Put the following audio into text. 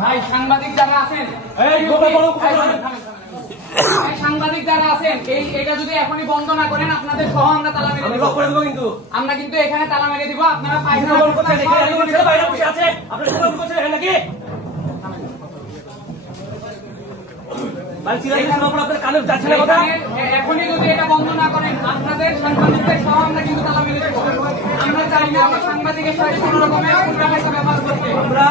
ভাই সাংবাদিক যারা আছেন, সাংবাদিক যারা আছেন, এটা যদি এখনই বন্ধ না করেন আপনাদের সহ আমরা তালা মেরে দিব। আমরা কিন্তু এখানে তালা মেরে দিব। আপনারা এখনই যদি এটা বন্ধ না করেন আপনাদের সাংবাদিকদের সহ আমরা কিন্তু তালা মেরে দেবো। আমরা চাই না আমরা সাংবাদিকের সাথে কোন রকমের ব্যবহার করতে। আমরা